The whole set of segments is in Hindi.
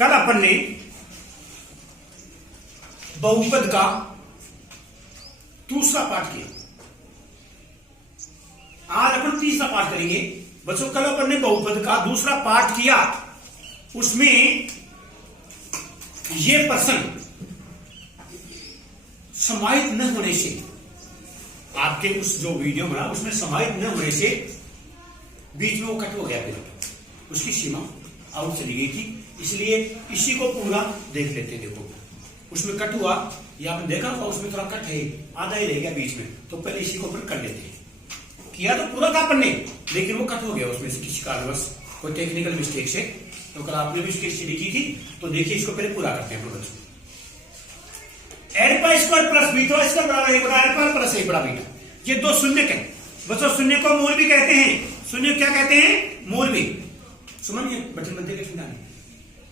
कल अपन ने बहुपद का दूसरा पाठ किया, आज अपन तीसरा पाठ करेंगे। बच्चों कल अपन ने बहुपद का दूसरा पाठ किया, उसमें ये प्रश्न समाहित न होने से, आपके उस जो वीडियो बना उसमें समाहित न होने से बीच में वो कट हो गया, फिर उसकी सीमा आउट चली गई थी, इसलिए इसी को पूरा देख लेते। देखो उसमें कट हुआ, ये आपने देखा होगा, उसमें थोड़ा कट है, आधा ही रह गया बीच में, तो पहले इसी को फिर कर लेते हैं। किया तो पूरा था अपन ने, लेकिन वो कट हो गया उसमें से किसी कारणवश, कोई टेक्निकल मिस्टेक से। तो कल आपने भी उसकी लिखी थी, तो देखिए इसको पहले पूरा करते हैं। बच्चों alpha square plus beta square बराबर एक बड़ा अल्फा प्लस एक बड़ा बीटा, ये दो शून्य के बच्चों, शून्य को मूल भी कहते हैं। शून्य क्या कहते हैं? मूल भी। समझिए बटन बदले के सुना,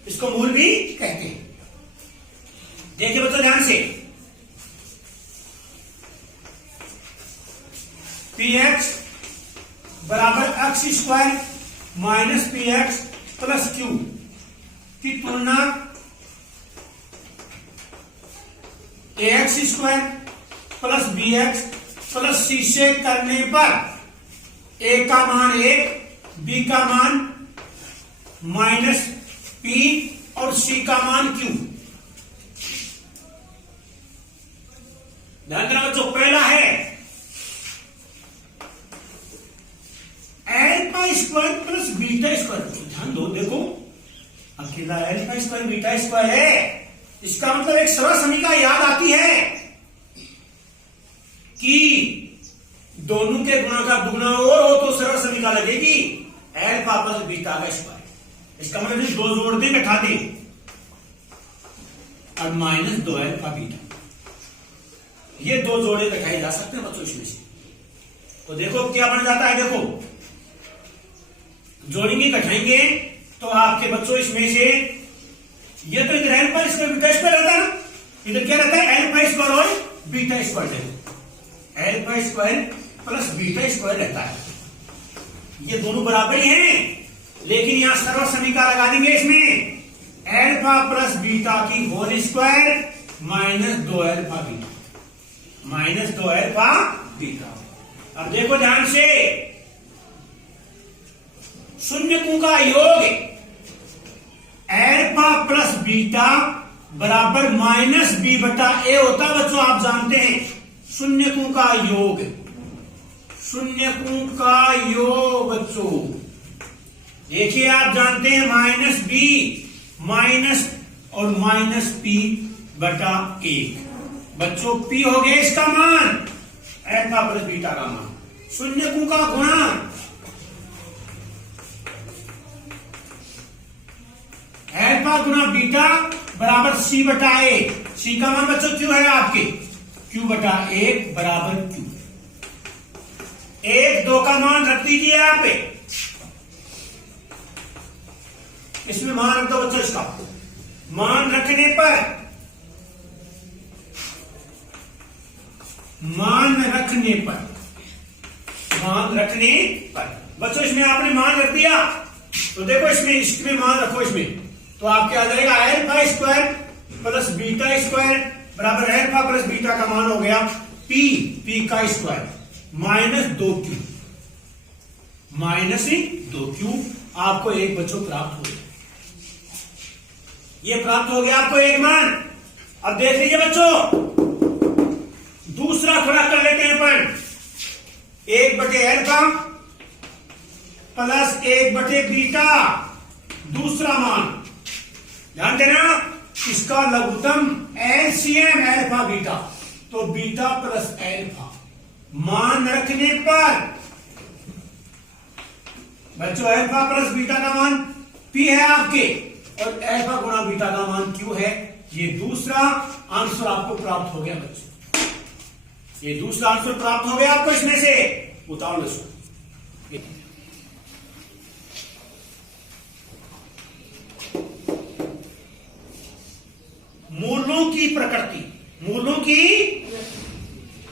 इसको मूल भी कहते हैं। देखिए बच्चों ध्यान से, पी एक्स बराबर x square minus p x plus q की तुलना a x square plus b x plus c से करने पर ए का मान ए, बी का मान माइनस पी और सी का मान क्यू। ध्यान देना बच्चों, पहला है alpha square plus beta square. ध्यान दो, देखो अकेला एल्फा स्क्वायर बीटा स्क्वायर है, इसका मतलब एक सरल समीकरण याद आती है कि दोनों के गुणा का दुगना और हो तो सरल समीकरण लगेगी एल्फा प्लस बीटा का स्क्वायर। इसका मतलब दो जोड़ दें, बैठा दें और माइनस 2 एल्फा बीटा, ये दो जोड़े दिखाए जा सकते हैं बच्चों इसमें से। तो देखो क्या बन जाता है, देखो जोड़ेंगे घटाएंगे तो आपके बच्चों इसमें से ये तो इधर एल्फा स्क्वायर बीटा स्क्वायर रहता है ना, इधर क्या रहता है? एल्फा स्क्वायर और बीटा स्क्वायर रहता है, alpha square plus beta square रहता है। ये दोनों बराबर ही हैं, लेकिन यहां सर्व समीकरण लगा देंगे इसमें एल्फा प्लस बीटा की whole square minus 2 alpha beta, minus 2 alpha beta. अब देखो ध्यान से, शून्यकों का योग एल्फा प्लस बीटा बराबर माइनस बी बटा ए होता है बच्चों, आप जानते हैं। शून्यकों का योग, शून्यकों का योग बच्चों देखिए, आप जानते हैं माइनस बी माइनस और माइनस पी बटा 1। बच्चों पी हो गया इसका मान, एल्फा प्लस बीटा का मान। शून्यकों का गुणा एल्फा गुना बीटा बराबर सी बटा ए, सी का मान बच्चों क्यू है आपके, क्यू बटा 1 बराबर क्यू। 1 2 का मान रख दीजिए आप, इसमें मान रख दो बच्चों। इसका मान रखने पर, मान रखने पर, मान रखने पर बच्चों इसमें आपने मान रख दिया, तो देखो इसमें मान रखो, इसमें तो आपके आ जाएगा alpha square plus beta square बराबर एल्फा प्लस बीटा का मान हो गया पी का square minus 2q, minus 2q। आपको एक बच्चों प्राप्त हो गया, ये प्राप्त हो गया आपको एक मान। अब देख लीजिए बच्चों, दूसरा खड़ा कर लेते हैं अपन, 1 बटे एल्फा प्लस 1 बटे बीटा, दूसरा मान। ध्यान देना, इसका लघुत्तम एलसीएम एल्फा बीटा, तो बीटा प्लस एल्फा। मान रखने पर बच्चों एल्फा प्लस बीटा का मान पी है आपके, और एल्फा गुणा बीटा का मान क्यू है। ये दूसरा आंसर आपको प्राप्त हो गया बच्चों, ये दूसरा आंसर प्राप्त हो गया आपको इसमें से। उतारो इसको, मूलों की प्रकृति, मूलों की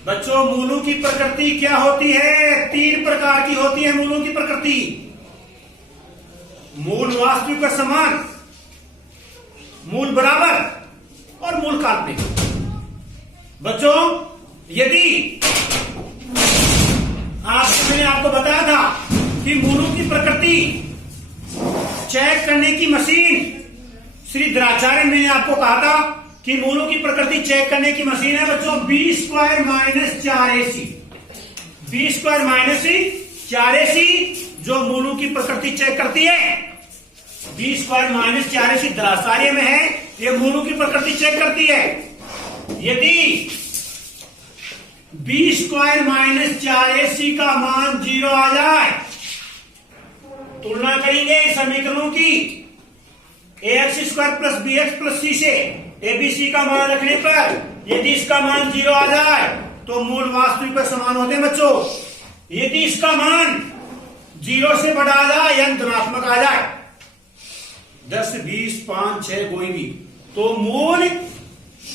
बच्चों मूलों की प्रकृति क्या होती है? 3 प्रकार की होती है मूलों की प्रकृति। मूल वास्तविक का समान, मूल बराबर और मूल काल्पनिक। बच्चों यदि मैंने आपको बताया था कि मूलों की प्रकृति चेक करने की मशीन, श्री द्राचार्य मैंने आपको कहा था कि मूलों की प्रकृति चेक करने की मशीन है बच्चों B square minus 4ac। B square minus 4ac जो मूलों की प्रकृति चेक करती है। बी स्क्वायर माइनस 4ac द्राचार्य में है, यह मूलों की प्रकृति चेक करती है। यदि बी स्क्वायर माइनस 4ac का मान 0 आ जाए, तुलना करेंगे समीकरणों की ax square plus b x plus c से एबीसी का मान रखने पर यदि इसका मान 0 आ जाए तो मूल वास्तविक पर समान होते हैं बच्चों। यदि इसका मान 0 से बढ़ा जाए या धनात्मक आ जाए 10, 20, 5, 6 कोई भी, तो मूल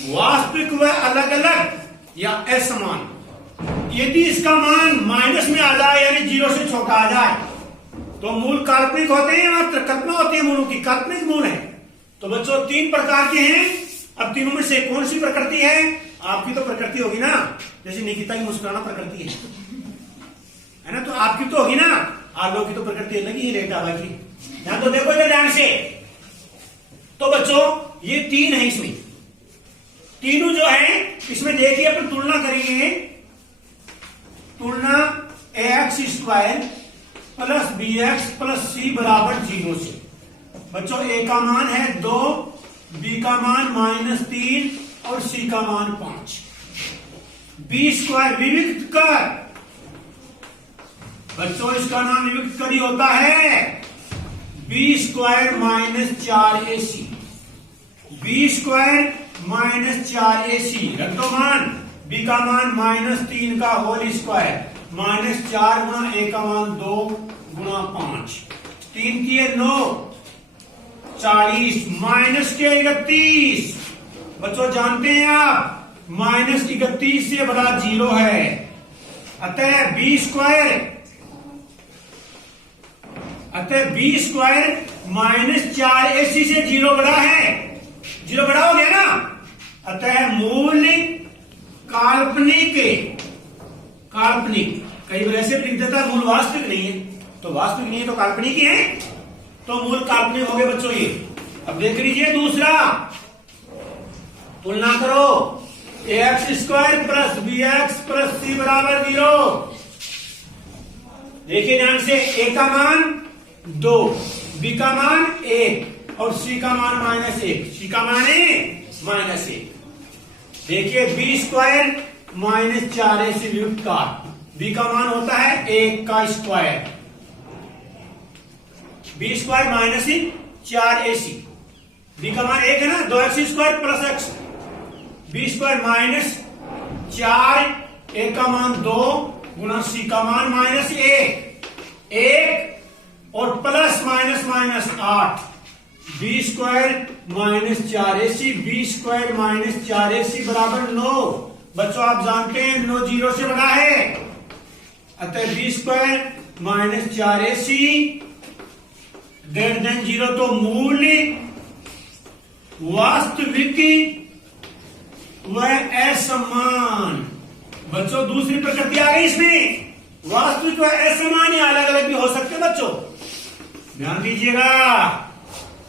वास्तविक व अलग अलग या असमान। यदि इसका मान माइनस में आ जाए यानी 0 से छोटा आ जाए तो मूल काल्पनिक होते हैं, मात्र कल्पना होती है मूलों की, काल्पनिक मूल है। तो बच्चों 3 प्रकार के हैं। अब तीनों में से कौन सी प्रकृति है? आपकी तो प्रकृति होगी ना, जैसे निकिता की मुस्कुराना प्रकृति है ना, तो आपकी तो होगी ना। आप लोगों की तो प्रकृति अलग ही है रेटावा की। यहां तो देखो इधर ध्यान से। तो बच्चों ये 3 है, इसमें तीनों जो है इसमें देखिए अपन तुलना करेंगे। तुलना ax square plus b x plus c बराबर 0 से। बच्चों a का मान है 2, b का मान -3 और c का मान 5। बी स्क्वायर विविक्त कर, बच्चों इसका नाम विविक्त कर ही होता है। B square minus 4ac, B square minus 4ac रख दो मान। b का मान -3 का होल स्क्वायर -4 गुणा a का मान 2 गुणा 5, 3 किए 9, 40 माइनस के 31। बच्चों जानते हैं आप -31 से बड़ा 0 है, अतः बी स्क्वायर -4ac से 0 बड़ा है। 0 बड़ा हो गया ना, अतः मूल काल्पनिक कई बार ऐसे लिख देता है मूल वास्तविक नहीं है, तो वास्तविक नहीं है तो काल्पनिक ही है, तो मूल काल्पनिक हो गए बच्चों ये। अब देख लीजिए दूसरा, तुलना करो ax square plus b x plus c बराबर 0। देखिए ध्यान से, a का मान 2, b का मान 1 और c का मान -1। c का मान -1। देखिए बी स्क्वायर -4ac वियुक्त का b का मान होता है 1 का square. B square -4ac, b का मान 1 है ना, 2x square plus x। B square -4, a का मान 2 गुणा c का मान -1 और plus -8। B square -4ac, B square -4ac बराबर 9। बच्चों आप जानते हैं 9 0 से बड़ा है, अतः B square -4ac greater than 0, तो मूल वास्तविक व असमान। बच्चों दूसरी प्रकृति आ गई इसमें, वास्तविक व असमान या अलग अलग भी हो सकते हैं। बच्चों ध्यान दीजिएगा,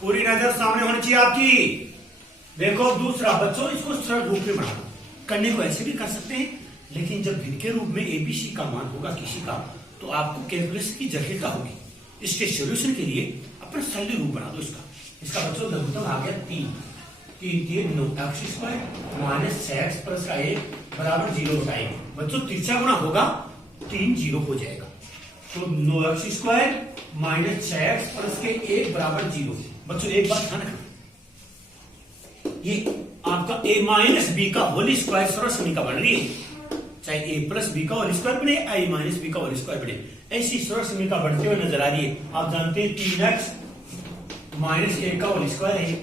पूरी नजर सामने होनी चाहिए आपकी। देखो दूसरा, बच्चों इसको सरल रूप में बना करने को ऐसे भी कर सकते हैं, लेकिन जब भिन्न के रूप में एबीसी का मान होगा किसी का, तो आपको कैलकुलस की जटिलता होगी। इसके सोल्यूशन के लिए अपना सरल रूप बना दो इसका बच्चों लघुत्तम आ गया 3 x square minus 6x plus का 1 बराबर 0 बताएंगे। बच्चों तिरछा गुणा होगा 3 0 हो जाएगा, तो 9x square minus 6x plus के 1 बराबर 0। बच्चों एक बात ध्यान रखना, ये आपका a माइनस बी का होल स्क्वायर सरल समीकरण बन रही है, चाहे a प्लस बी का होल स्क्वायर बने, a माइनस बी का होल स्क्वायर बने, ऐसी सरल समीकरण बढ़ते हुए नजर आ रही है। आप जानते हैं 3x माइनस 1 का होल स्क्वायर है।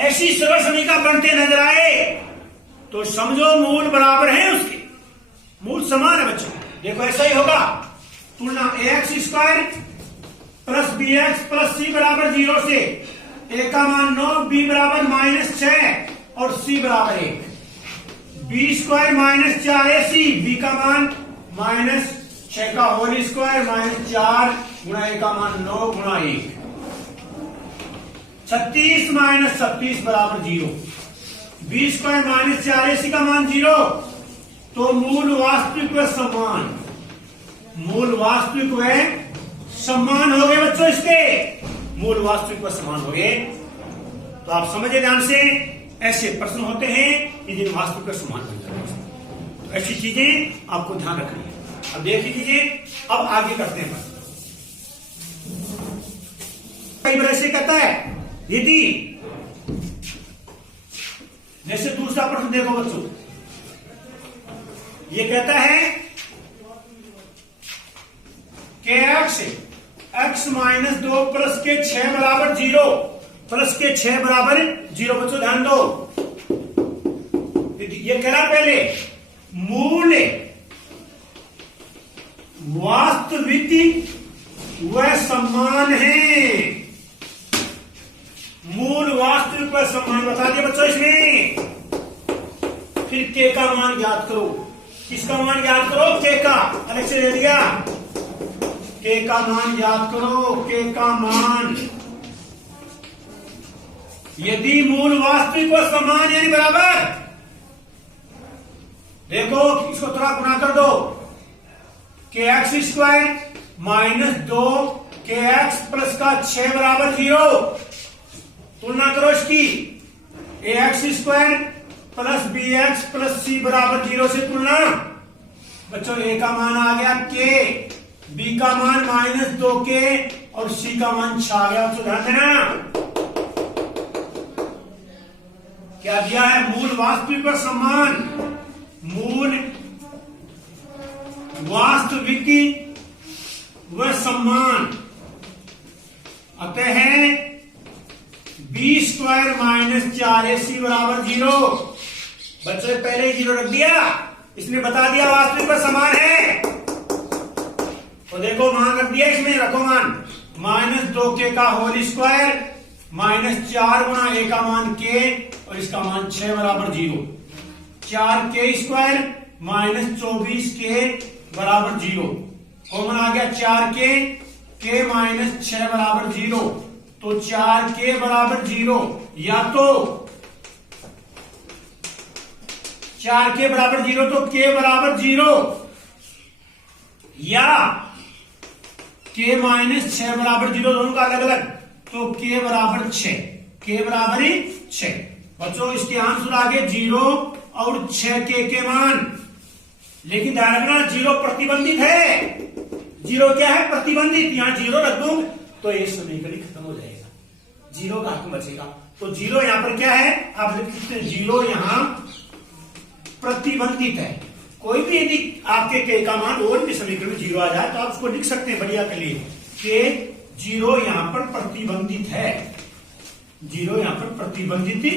ऐसी सरल समीकरण बनते नजर आए तो समझो मूल बराबर है, उसके मूल समान है। बच्चों देखो ऐसा ही होगा, तुलना ax square plus b x plus c बराबर 0 से। ए का मान 9, बी बराबर -6 और सी बराबर 1। बी स्क्वायर -4ac, बी का मान -6 का होल स्क्वायर -4 गुणा ए का मान 9 गुणा 1। 36 - 36 बराबर 0। बी स्क्वायर -4ac का मान 0, तो मूल वास्तविक व समान, मूल वास्तविक व समान हो गए बच्चों। इसके मूल वास्तविक व समान हो गए। तो आप समझे ध्यान से, ऐसे प्रश्न होते हैं कि जिन वास्तविक व समान बन जाते हैं। तो ऐसी चीजें आपको ध्यान रखनी है। अब देख लीजिए, अब आगे करते हैं प्रश्न। कई बार ऐसे कहता है यदि, जैसे दूसरा प्रश्न देखो बच्चों, ये कहता है कि x -2 प्लस के 6 बराबर 0, प्लस के 6 बराबर 0। बच्चों ध्यान दो, ये कह रहा पहले मूल वास्तविक व समान है। मूल वास्तविक व समान बता दिया बच्चों इसमें। फिर के का मान ज्ञात करो। किसका मान ज्ञात करो? के का। अलग से ले लिया, के का मान ज्ञात करो। के का मान यदि मूल वास्तविक व समान यानी बराबर, देखो इसको थोड़ा गुणा कर दो। के एक्स स्क्वायर -2 के एक्स प्लस का 6 बराबर 0। तुलना करो इसकी, a x square plus b x plus c बराबर 0 से तुलना। बच्चों ए का मान आ गया के, बी का मान -2 के और सी का मान 6 आ गया। तो ध्यान देना क्या दिया है? मूल वास्तविक व समान, मूल वास्तविक व समान। अतः है बी स्क्वायर -4ac बराबर 0। बच्चों ने पहले ही 0 रख दिया, इसने बता दिया वास्तविक व समान है। तो देखो मान रख दिया इसमें, रखो मान -2 के का होल स्क्वायर -4 गुणा ए का मान के और इसका मान 6 बराबर 0। 4 के स्क्वायर -24 के बराबर 0। कॉमन आ गया 4 के -6 बराबर 0। तो 4 के बराबर 0, या तो 4 के बराबर 0 तो के बराबर 0, या के -6 बराबर 0, दोनों का अलग अलग। तो के बराबर 6, के बराबर 6। बच्चों इसके आंसर आगे 0 और 6 के मान। लेकिन ध्यान रखना 0 प्रतिबंधित है। 0 क्या है? प्रतिबंधित। यहां 0 रख दूं तो ये समीकरण खत्म हो जाएगा, 0 का हक बचेगा। तो 0 यहां पर क्या है? आप लिख सकते हैं 0 यहां प्रतिबंधित है। कोई भी यदि आपके के का मान और भी समीकरण में 0 आ जाए तो आप उसको लिख सकते हैं बढ़िया के लिए कि 0 यहां पर प्रतिबंधित है। 0 यहां पर प्रतिबंधित है,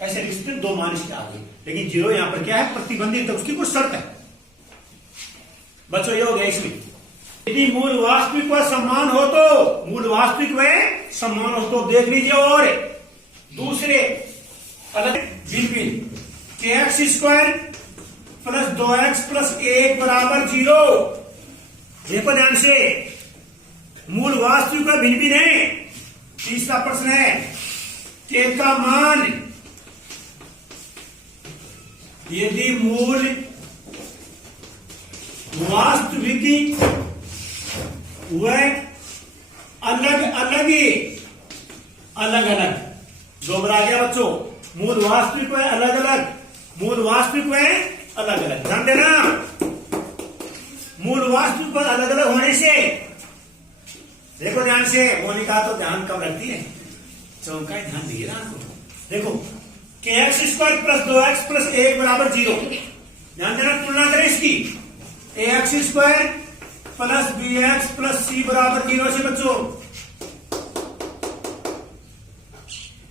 ऐसे लिख सकते हैं। 2 मान इसके आगे, लेकिन 0 यहां पर क्या है? प्रतिबंधित। तो उसकी कुछ शर्त है बच्चों, ये हो गया इसमें। यदि मूल वास्तविक व समान हो तो, मूल वास्तविक व समान हो तो देख लीजिए। और दूसरे अलग भिन्न के x square plus 2x plus 1 बराबर 0। देखो ध्यान से, मूल वास्तविक व भिन्न है। तीसरा प्रश्न है के का मान यदि मूल वास्तविक व अलग अलग, दो बार आ गया बच्चों। मूल वास्तविक व अलग अलग, मूल वास्तविक व अलग अलग। ध्यान देना, मूल वास्तविक व अलग अलग होने से, देखो ध्यान से, मोनिका तो ध्यान कम रखती है, चौका ही ध्यान दिए ना आपको। देखो के x square plus 2x plus 1 बराबर 0। ध्यान देना, तुलना करें इसकी। A x square plus b x plus c बराबर 0 से बच्चों।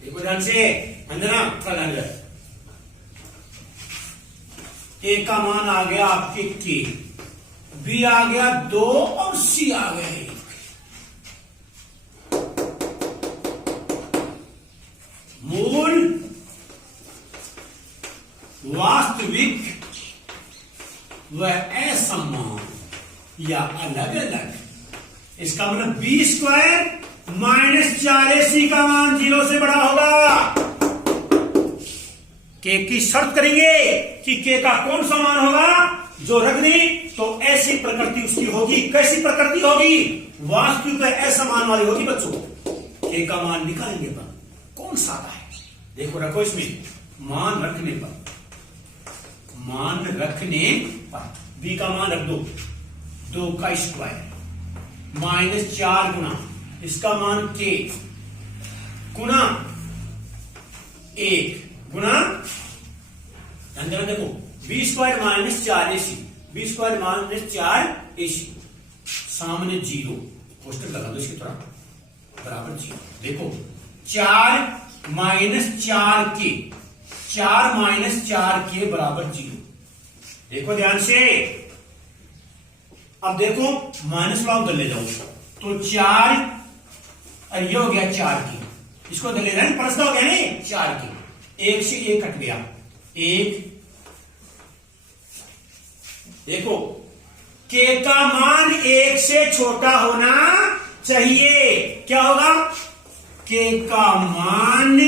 देखो ध्यान से, अंजना अंदर ए का मान आ गया आपके के, बी आ गया 2 और सी आ गया 1। वास्तविक व असमान या अलग अलग, इसका मतलब बी स्क्वायर माइनस 4ac का मान 0 से बड़ा होगा। के की शर्त करेंगे कि के का कौन सा मान होगा, जो रख दी तो ऐसी प्रकृति उसकी होगी। कैसी प्रकृति होगी, वास्तविक असमान वाली होगी बच्चों। के का मान निकालेंगे पर कौन सा आता है, देखो रखो इसमें मान रखने पर, मान रखने पर बी का मान रख दो 2 का स्क्वायर माइनस 4 गुना इसका मान के गुना 1 गुना, ध्यान देना, देखो B square minus 4ac, B square minus 4ac सामने 0, पोस्टर लगा दो इसकी तरह बराबर 0। देखो 4 माइनस 4 के, 4 माइनस 4 के बराबर 0। देखो ध्यान से, अब देखो माइनस वाला उधर ले जाओ तो 4 और ये हो गया 4 की, इसको उधर ले जाए प्लस का हो गया नहीं 4 की, 1 से 1 कट गया 1। देखो के का मान 1 से छोटा होना चाहिए, क्या होगा, के का मान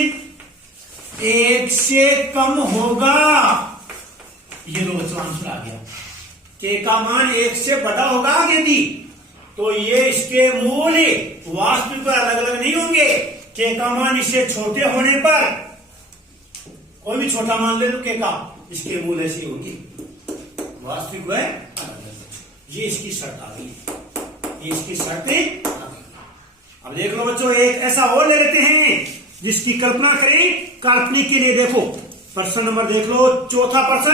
1 से कम होगा। ये लो बच्चों आंसर आ गया, के का मान 1 से बड़ा होगा यदि, तो ये इसके मूल्य वास्तविक पर अलग अलग नहीं होंगे। के का मान इससे छोटे होने पर, कोई भी छोटा मान ले लो के का, इसके मूल्य ऐसे होंगे, वास्तविक वह अलग अलग। ये इसकी शर्त आ गई, ये इसकी शर्तें आ गई। अब देख लो बच्चों, एक ऐसा और ले लेते हैं जिसकी कल्पना करें काल्पनिक के लिए। देखो प्रश्न नंबर देख लो, चौथा प्रश्न,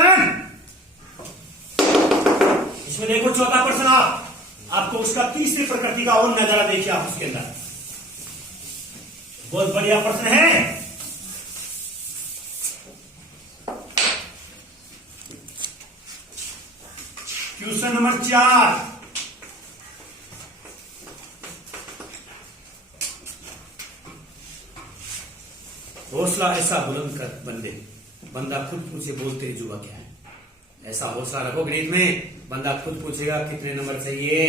इसमें देखो चौथा प्रश्न, आपको उसका तीसरी प्रकृति का और नजारा देखिए आप उसके अंदर, बहुत बढ़िया प्रश्न है। क्वेश्चन नंबर 4, हौसला ऐसा बुलंद कर बंदा खुद पूछे बोलते जुआ क्या है। ऐसा हौसला रखो गणित में, बंदा खुद पूछेगा कितने नंबर चाहिए,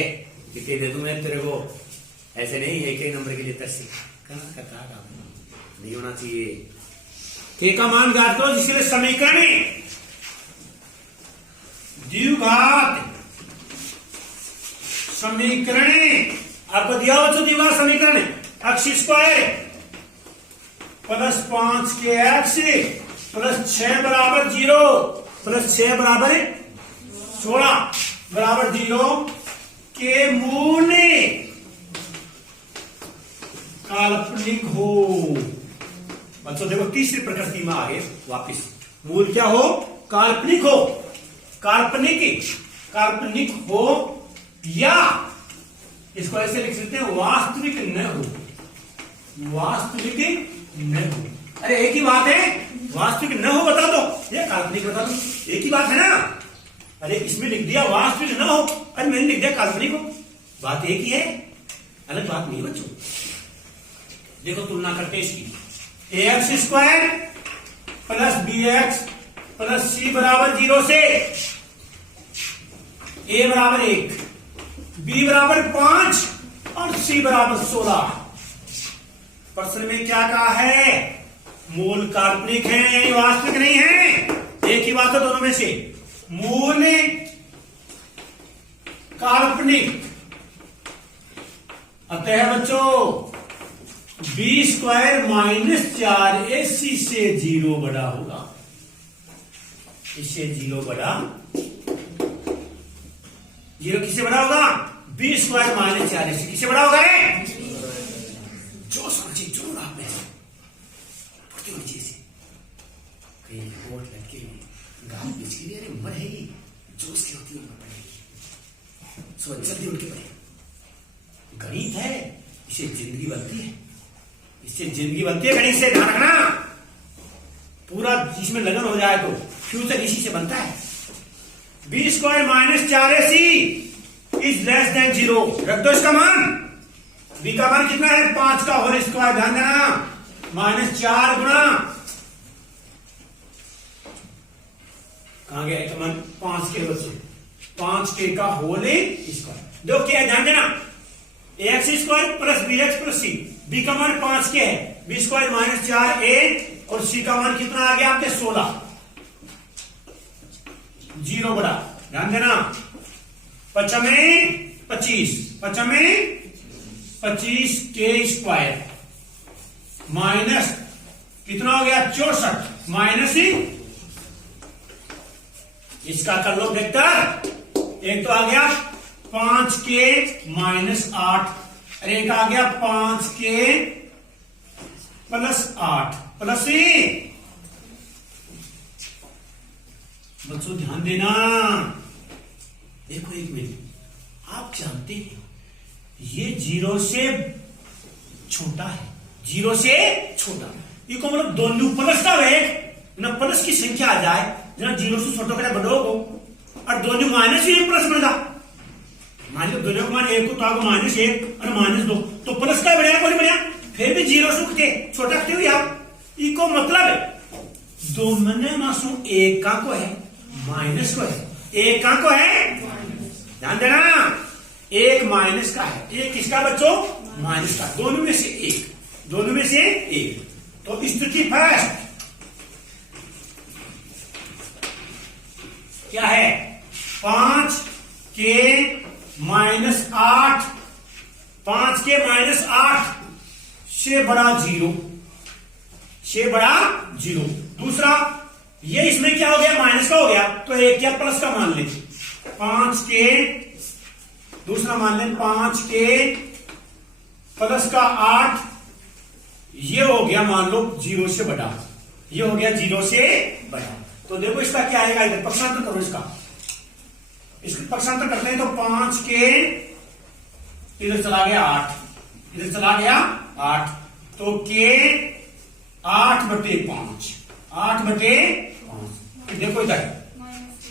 कितने दे दूं मैं तेरे को, ऐसे नहीं एक ही नंबर के लिए तरसी नहीं होना चाहिए। के का मान ज्ञात करो जिसके लिए समीकरण द्विघात समीकरण आपको दिया हो, तो द्विघात समीकरण x स्क्वायर प्लस 5 के एक्स प्लस 6 बराबर 0 प्लस 6 बराबर 16 बराबर 0 के मूल्य काल्पनिक हो। बच्चों देखो तीसरी प्रकृति में आगे वापिस, मूल क्या हो, काल्पनिक हो, काल्पनिक हो, या इसको ऐसे लिख सकते हैं वास्तविक न हो, वास्तविक न हो। अरे एक ही बात है, वास्तविक न हो बता दो या काल्पनिक बता दो, एक ही बात है ना। अरे इसमें लिख दिया वास्तविक न हो, अरे मैंने लिख दिया काल्पनिक हो, बात एक ही है, अलग बात नहीं बच्चों। देखो तुलना करते इसकी, ax square plus bx plus c बराबर 0 से a बराबर 1, b बराबर 5 और c बराबर 16। प्रश्न में क्या कहा है, मूल काल्पनिक है, वास्तविक नहीं है। एक ही बात है दोनों में से, मूल काल्पनिक, अतः बच्चों बी स्क्वायर माइनस 4ac से 0 बड़ा होगा, इससे 0 बड़ा, 0 किससे बड़ा होगा, बी स्क्वायर माइनस 4ac किससे बड़ा होगा रे, जो समझे जो आप में पढ़ते नीचे से कहीं वोट लटके गाल बेच के लिए, अरे उम्र है ये, जोश की होती है उम्र पड़ेगी, सो जल्दी उठ के पड़े। गणित है, इसे जिंदगी बनती है, इससे जिंदगी बनती है गणित से, ध्यान रखना। पूरा इसमें लगन हो जाए तो फ्यूचर इसी से बनता है। B square minus 4ac is less than 0, रख दो इसका मान। बी का मान कितना है, 5 का होल स्क्वायर, ध्यान देना, माइनस 4 गुना कहां गया का मान 5 के बच्चों 5k का होल स्क्वायर। देखो क्या है, ध्यान देना, x square plus b x plus c, b का मान 5k है, बी स्क्वायर माइनस 4a और सी का मान कितना आ गया आपके 16, 0 बड़ा, ध्यान देना, 25 के स्क्वायर माइनस कितना हो गया 64 माइनस ही इसका कर लो वेक्टर, एक तो आ गया 5k माइनस 8 और एक आ गया 5k प्लस 8 प्लस ही। बच्चों ध्यान देना, देखो एक मिनट, आप जानते हैं ये 0 से छोटा है, 0 से छोटा, ये को मतलब दोनों प्लस का है ना, प्लस की संख्या आ जाए जना 0 से छोटा का बड़ो को और दोनों माइनस ही प्लस बनेगा, मान लो दोनों मान 1 को तो आपको -1 और -2 तो प्लस का बढ़िया कौन बढ़िया, फिर भी 0 से उठते छोटा क्यों यार, इको मतलब है दो मने मासू एक का को है माइनस को है, एक का को है, ध्यान देना, एक माइनस का है, एक किसका बच्चों माइनस का, दोनों में से एक, दोनों में से एक। तो स्थिति फर्स्ट क्या है, 5k माइनस 8, 5k माइनस 8 से बड़ा 0, से बड़ा 0। दूसरा ये इसमें क्या हो गया माइनस का हो गया, तो एक क्या प्लस का मान ले 5k, दूसरा मान लें 5k प्लस का 8, ये हो गया मान लो 0 से बड़ा, ये हो गया 0 से बड़ा। तो देखो इसका क्या आएगा, इधर पक्षांतर करो, इसका पक्षांतर करते हैं तो 5k इधर चला गया 8, इधर चला गया 8, तो k 8/5, 8/5। देखो इधर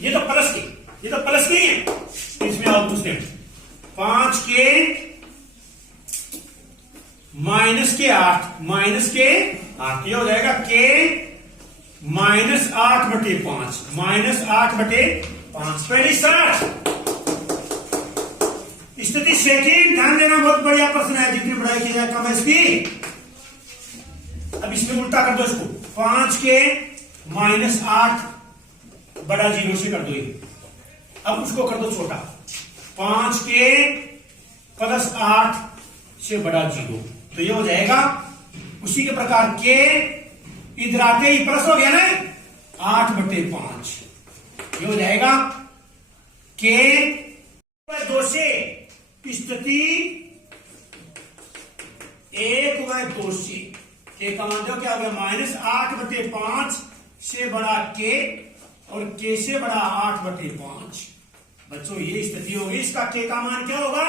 ये तो प्लस की, ये तो प्लस की है, इसमें आप पूछते हैं 5k माइनस के 8, माइनस के 8, ये हो जाएगा k माइनस 8/5, माइनस 8/5। पहली शर्त स्थिति सेकंड, ध्यान देना, बहुत बढ़िया प्रश्न है, जितनी पढ़ाई की जाए कम है इसकी। अब इसमें उल्टा कर दो इसको, 5k माइनस 8 बड़ा 0 से कर दो ये, अब उसको कर दो छोटा, 5k प्लस 8 से बड़ा 0, तो ये हो जाएगा उसी के प्रकार k इधर आते ही प्लस हो गया ना 8/5, ये हो जाएगा k 2 से स्थिति 1 व 2 से k का मान दो क्या हो गया -8/5 से बड़ा k और k से बड़ा 8/5। बच्चों ये स्थिति होगी, इसका k का मान क्या होगा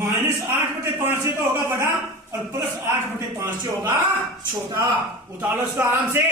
-8/5 से तो होगा बड़ा और +8/5 से होगा छोटा। उतारो इसको आराम से।